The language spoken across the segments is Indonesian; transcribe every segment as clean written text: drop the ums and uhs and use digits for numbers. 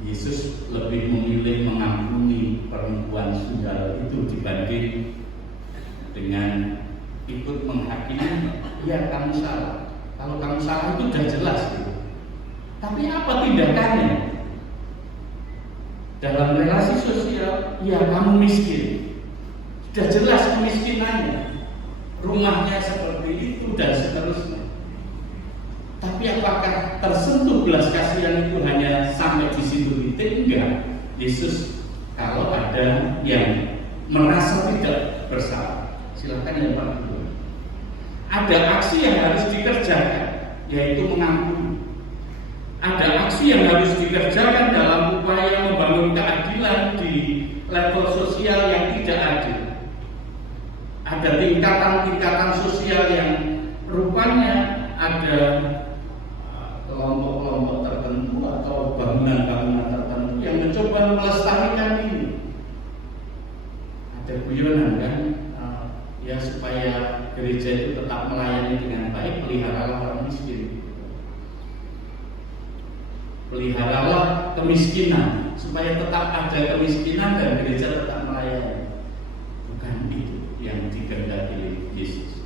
Yesus lebih memilih mengampuni perempuan sundal itu dibanding dengan ikut menghakimi. Ya, kamu salah. Kalau kamu salah itu sudah jelas gitu. Tapi apa tindakannya? Dalam relasi sosial, ya kamu miskin. Sudah jelas kemiskinannya. Rumahnya seperti itu dan seterusnya. Tapi apakah tersentuh belas kasihan itu hanya sampai di situ titik? Enggak. Yesus kalau ada yang merasa tidak bersalah, silakan yang kedua. Ada aksi yang harus dikerjakan, yaitu mengampuni. Ada aksi yang harus dikerjakan dalam upaya membangun keadilan di level sosial yang tidak adil. Ada tingkatan-tingkatan sosial yang rupanya ada kelompok-kelompok tertentu atau bangunan-bangunan tertentu yang mencoba melestarikan ini. Ada guyonan kan, ya supaya gereja itu tetap melayani dengan baik, peliharalah orang miskin. Peliharalah kemiskinan supaya tetap ada kemiskinan dan gereja tetap melayani. Bukan itu yang dikehendaki Yesus.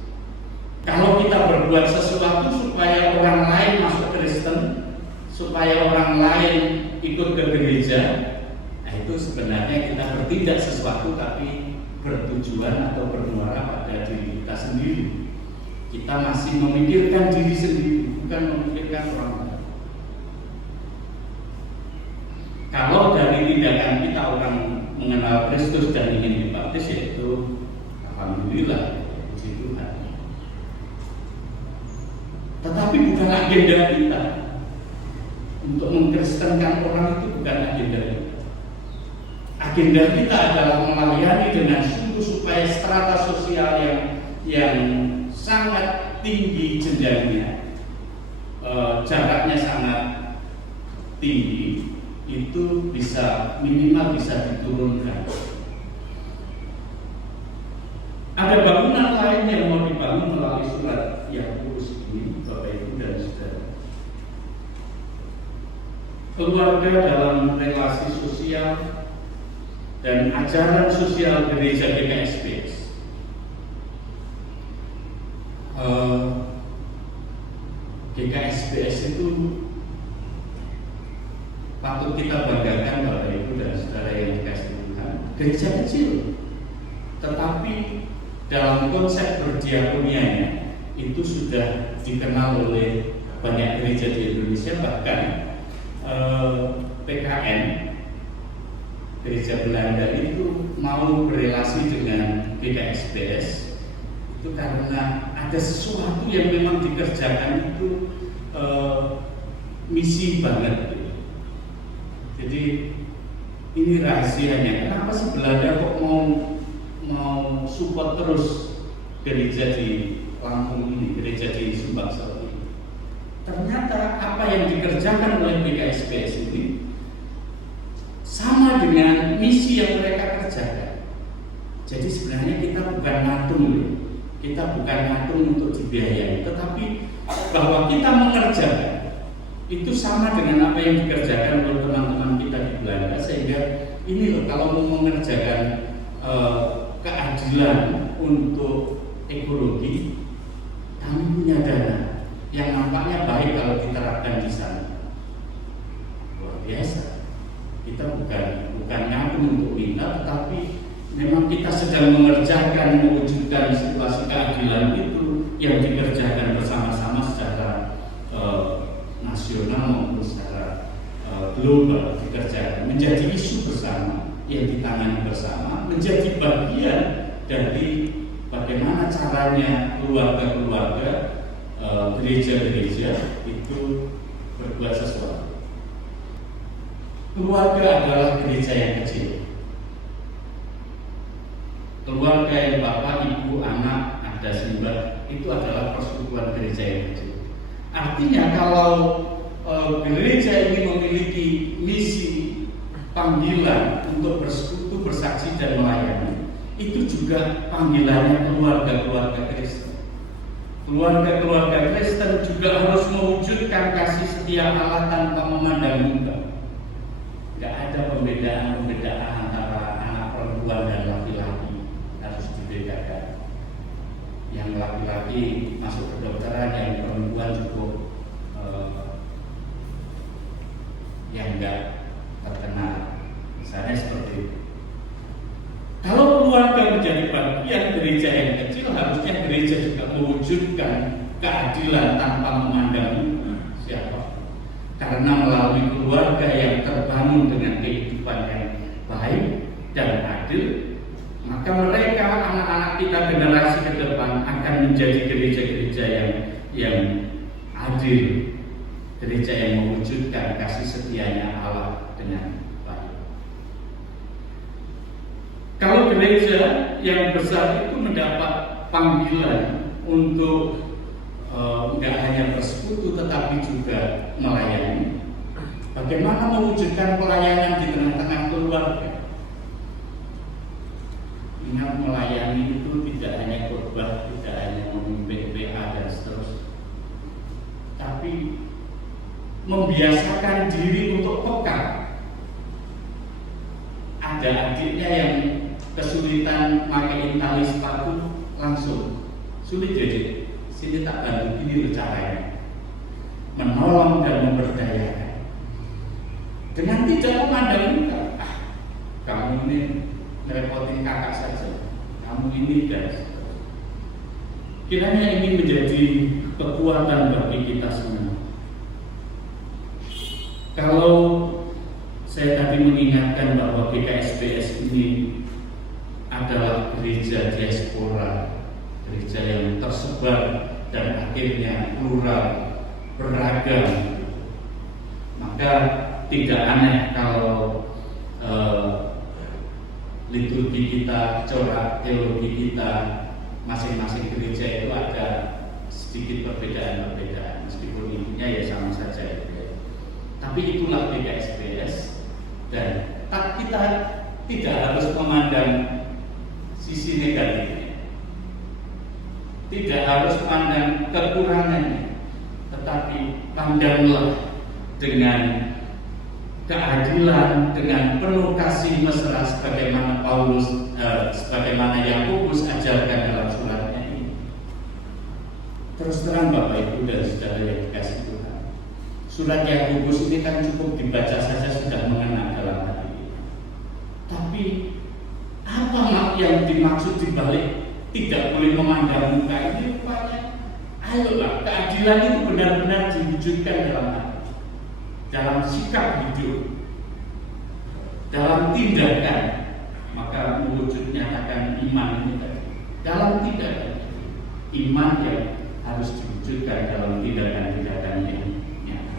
Kalau kita berbuat sesuatu supaya orang lain masuk Kristen, supaya orang lain ikut ke gereja, nah itu sebenarnya kita bertindak sesuatu tapi bertujuan atau bermuara pada diri kita sendiri. Kita masih memikirkan diri sendiri, bukan memikirkan orang lain. Kalau dari tindakan kita orang mengenal Kristus dan ingin dibaptis, yaitu alhamdulillah, puji Tuhan. Tetapi bukan agenda kita untuk mengkristenkan orang, itu bukan agenda kita. Agenda kita adalah melayani dengan sungguh supaya strata sosial yang sangat tinggi jenjangnya, jaraknya sangat tinggi, itu bisa minimal bisa diturunkan. Ada bangunan lain yang mau dibangun melalui surat Yakobus ini, Bapak Ibu dan Saudara. Keluarga dalam relasi sosial dan ajaran sosial gereja GKSBS. GKSBS itu patut kita banggakan, Bapak Ibu dan Saudara yang dikasihi Tuhan. Gereja kecil, tetapi dalam konsep berdiakonianya itu sudah dikenal oleh banyak gereja di Indonesia. Bahkan PKN, gereja Belanda itu mau berelasi dengan GKSBS itu karena ada sesuatu yang memang dikerjakan itu misi banget. Jadi ini rahasianya. Kenapa sih Belanda kok mau support terus gereja di Lampung ini, gereja di Sumbangsel ini? Ternyata apa yang dikerjakan oleh GKSBS ini sama dengan misi yang mereka kerjakan. Jadi sebenarnya kita bukan ngatung, kita bukan ngatung untuk dibiayai, tetapi bahwa kita mengerjakan itu sama dengan apa yang dikerjakan oleh teman-teman kita di Belanda. Sehingga ini loh, kalau mau mengerjakan keadilan untuk ekologi, kami punya dana yang nampaknya baik kalau diterapkan di sana. Luar biasa. Kita bukan ngatung untuk minta, tetapi memang kita sedang mengerjakan, mewujudkan situasi keadilan itu yang dikerjakan bersama-sama secara nasional maupun secara global, dikerjakan menjadi isu bersama yang ditangani bersama, menjadi bagian dari bagaimana caranya keluarga-keluarga, gereja-gereja itu berbuat sesuatu. Keluarga adalah gereja yang kecil. Keluarga yang bapak, ibu, anak, ada simbah, itu adalah persekutuan gereja yang kecil. Artinya kalau gereja ini memiliki misi panggilan untuk bersekutu, bersaksi dan melayani, itu juga panggilannya keluarga-keluarga Kristen. Keluarga-keluarga Kristen juga harus mewujudkan kasih setia Allah tanpa memandang muka. nggak ada pembedaan antara anak perempuan dan laki-laki, harus dibedakan. Yang laki-laki masuk kedokteran, yang perempuan cukup yang nggak terkena, misalnya seperti itu. Kalau keluarga menjadi bagian gereja yang kecil, harusnya gereja juga mewujudkan keadilan tanpa memandang siapa. Karena melalui keluarga yang terbangun dengan kehidupan yang baik dan adil, maka mereka, anak-anak kita generasi ke depan akan menjadi gereja-gereja yang adil, gereja yang mewujudkan kasih setianya Allah dengan baik. Kalau gereja yang besar itu mendapat panggilan untuk tidak hanya bersekutu tetapi juga melayani, bagaimana mewujudkan pelayanan di tengah-tengah keluarga? Ingat, melayani itu tidak hanya khotbah, tidak hanya memimpin PA dan seterusnya, tapi membiasakan diri untuk peka. Ada adiknya yang kesulitan pakai tali sepatu, langsung sulit jadi sini tak bantu, ini loh caranya, menolong dan memberdayakan dengan tidak memandang muka. Kamu ini merepotin kakak saja, kamu ini dan seterusnya. Kiranya ini menjadi kekuatan bagi kita semua. Kalau saya tadi mengingatkan bahwa GKSBS ini adalah gereja diaspora, gereja yang tersebar dan akhirnya plural, beragam, maka tidak aneh kalau liturgi kita, corak teologi kita, masing-masing gereja itu ada sedikit perbedaan-perbedaan, meskipun intinya ya sama saja itu ya. Tapi itulah GKSBS, dan kita tidak harus memandang sisi negatifnya, tidak harus pandang kekurangannya, tetapi pandanglah dengan keadilan, dengan penuh kasih mesra sebagaimana sebagaimana Yakobus ajarkan dalam suratnya ini. Terus terang Bapak Ibu dan saudara yang dikasihi Tuhan, surat Yakobus ini kan cukup dibaca saja sudah mengena dalam hati kita. Tapi apa yang dimaksud dibalik tidak boleh memandang muka ini? Rupanya, ayolah, keadilan itu benar-benar diwujudkan dalam hati, dalam sikap hidup, dalam tindakan. Maka mewujud nyatakan iman ini tadi dalam tindakan, iman yang harus diwujudkan dalam tindakan-tindakan yang nyata.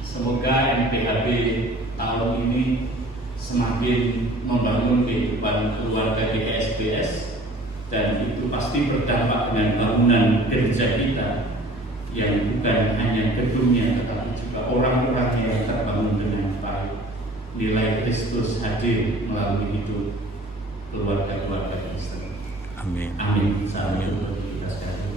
Semoga MPHB tahun ini semakin membangun kehidupan keluarga GKSBS, dan itu pasti berdampak dengan bangunan gereja kita yang bukan hanya gedungnya tetapi juga orang-orang yang terbangun dengan baik. Nilai Kristus hadir melalui hidup keluarga-keluarga Kristen. Amin. Amin. Salam kita sekalian.